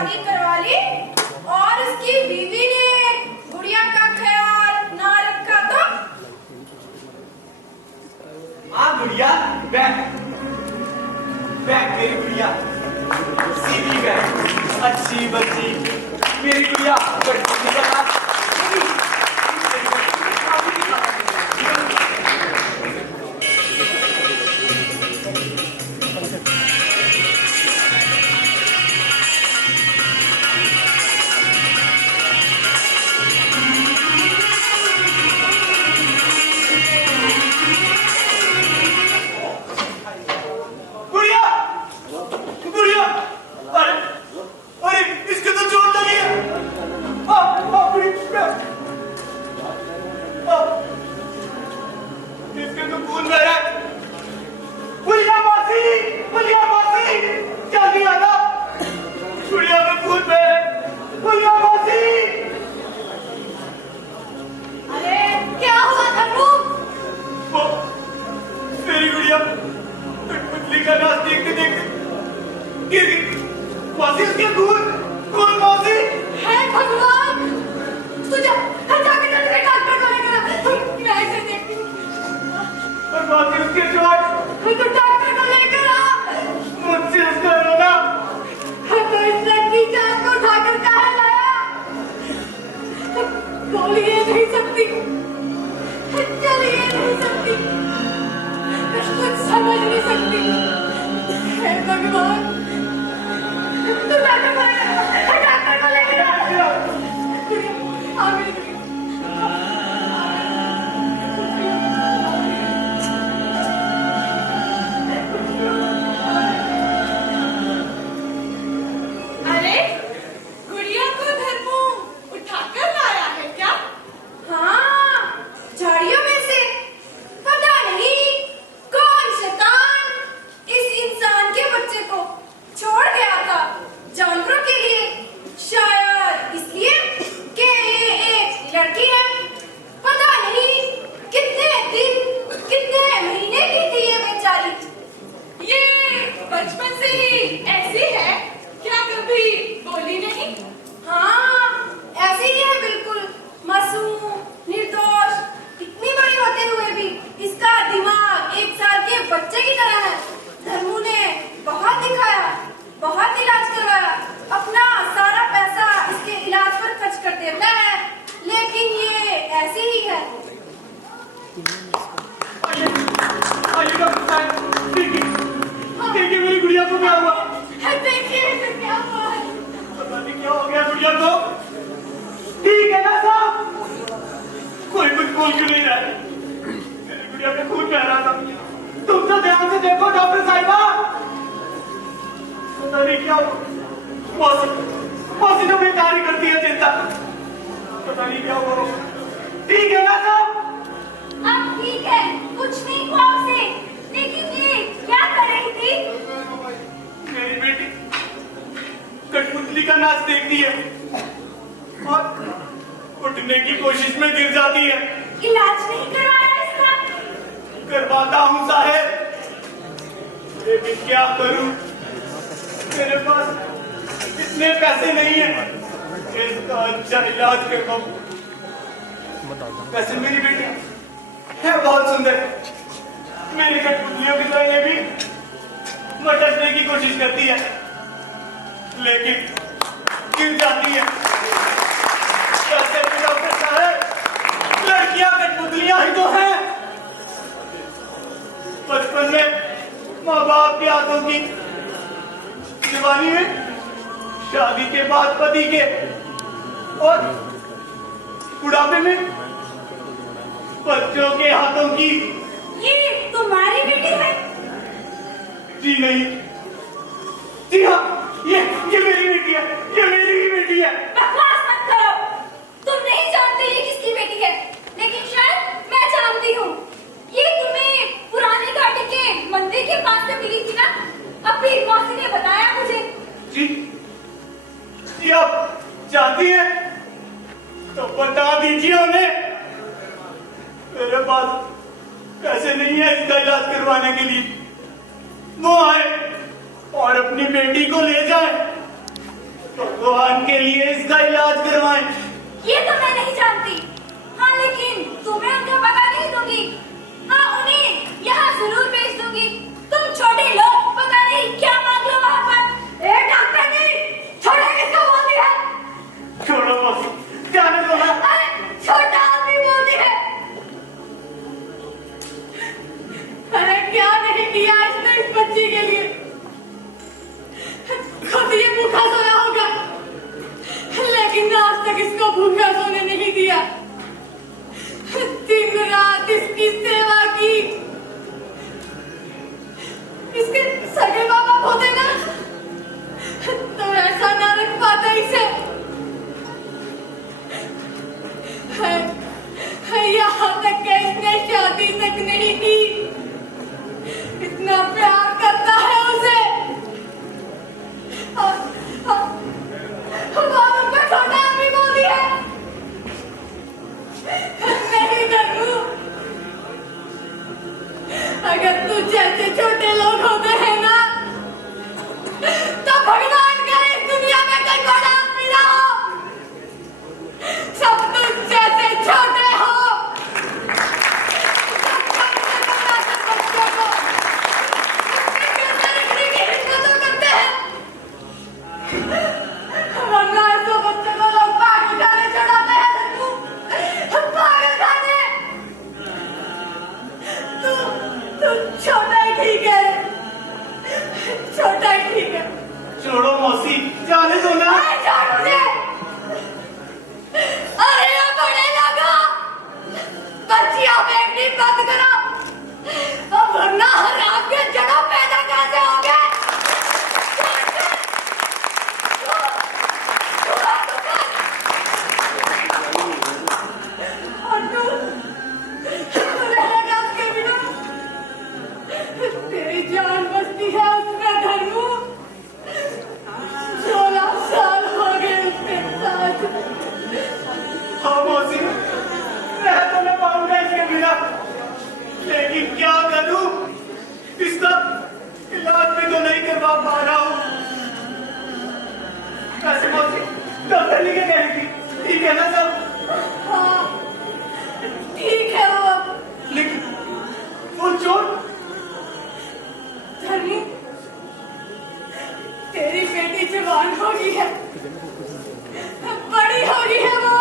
शादी करवा ली और उसकी बीवी ने गुड़िया का ख्याल ना रखा तो? हाँ गुड़िया, बैठ बैठ मेरी गुड़िया, सीधी बैठ, अच्छी बच्ची मेरी गुड़िया। तो बता दीजिए उन्हें, मेरे पास पैसे नहीं है इसका इलाज करवाने के लिए। वो आए और अपनी बेटी को ले जाए तो जुबान के लिए इसका इलाज करवाएं। ये तो मैं नहीं जानती। हाँ, लेकिन तुम्हें उनका पता नहीं दूंगी। हाँ, उन्हें यहाँ जरूर भेज दूंगी। तुम छोटे लोग पता नहीं क्या मांग लो वहाँ पर। ए डॉक्टर जी, छोटा किसको बोलती है? छोड़ो मौसी, जाने दो ना। अरे छोटा आदमी बोलती है। अरे क्या नहीं किया इसने इस बच्ची के लिए। खुद ये भूखा सोया होगा, लेकिन आज तक इसको भूखा सोने नहीं दिया। दिन रात इसकी सेवा की। इसके सगे माँ बाप होते ना तो ऐसा ना रख पाते इसे। यहाँ तक कि इसने शादी तक नहीं की। इतना प्यार करता है उसे। बाबू को छोटा आदमी बोली है। नहीं धनु, अगर तू जैसे छोटे लोग होते हैं ना तो भगवान करे इस दुनिया में कोई बड़ा आदमी ना हो। सब तुम जैसे छोटे हो। बच्चों को की हिम्मत करते हैं, वरना ऐसे बच्चों को लोग पागल खाने चढ़ाते हैं। पागल खाने। तू छोटा ही ठीक है, छोटा ही ठीक है। छोड़ो मौसी, जाने दो ना। अरे छोड़ मुझे। अरे ये बड़े लोगों, बच्चियां फेंकनी बंद करो, अब वरना हराम के जड़ों पैदा कैसे होंगे? और तू रहेगा उसके बिना? तेरी जान बसती है उसमें धर्मू। 16 साल हो गए उसके साथ। हाँ मौसी, रह तो मैं पाऊंगा इसके बिना, लेकिन क्या करूं? इसका इलाज भी तो नहीं करवा पा रहा हूं। ऐसे मौसी, डॉक्टर लिखे कह रही थी, ठीक है ना सब? हाँ, ठीक है वो। लेकिन वो चोट, धर्मी, तेरी बेटी जवान हो गई है, बड़ी हो गई है वो।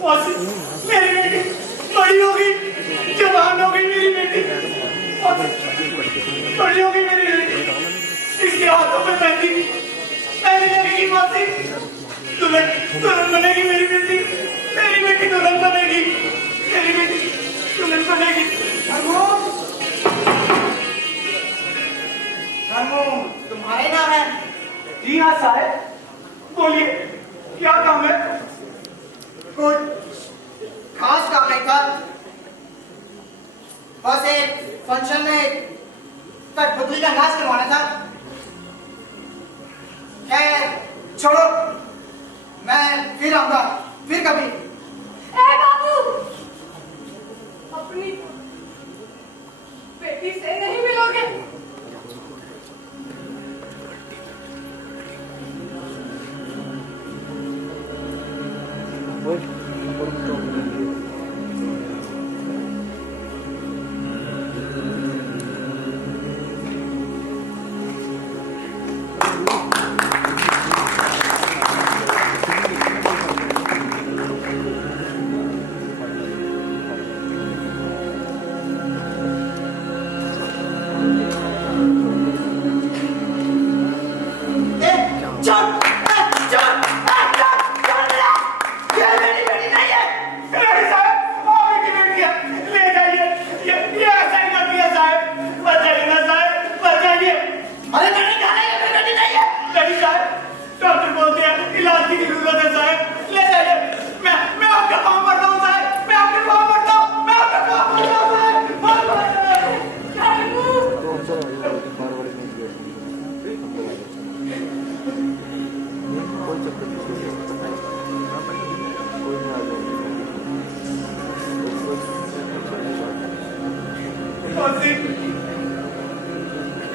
मौसी, मेरी बेटी बड़ी हो गई, जवान हो गई मेरी बेटी। बड़ी हो गई मेरी बेटी, इसके हाथों पे मेहंदी लगेगी मौसी। दुल्हन बनेगी मेरी बेटी, मेरी बेटी दुल्हन बनेगी, मेरी बेटी दुल्हन बनेगी। तुम्हारे नाम है? जी हाँ साहब, बोलिए क्या काम है? कुछ खास काम नहीं था, बस एक फंक्शन में कठपुतली का नाच करवाना था। खैर छोड़ो, मैं फिर आऊंगा, फिर कभी। ए बाबू, अपनी बेटी से नहीं मिलोगे?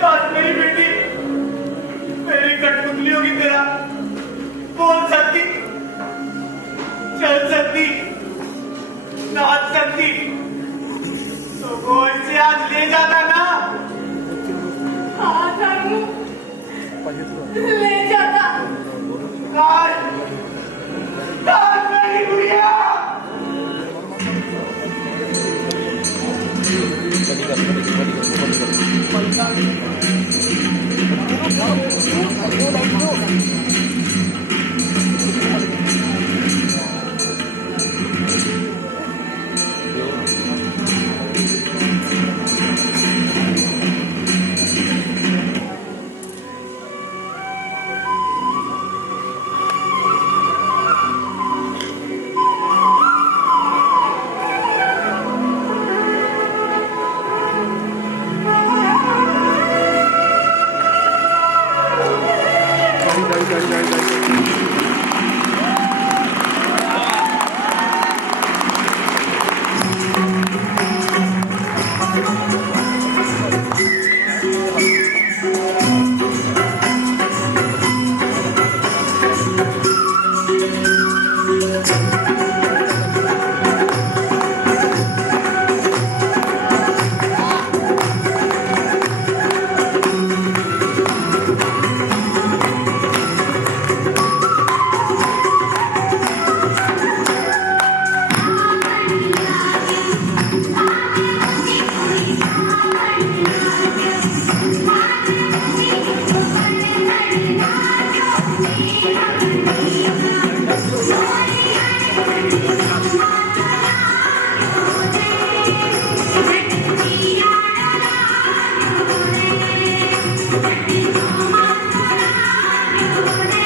काश मेरी बेटी मेरी कठपुतली होगी तेरा करती तो गोद से आज ले जाता ना। हाँ रानू, ले जाता। काश काश मेरी गुड़िया Thank you.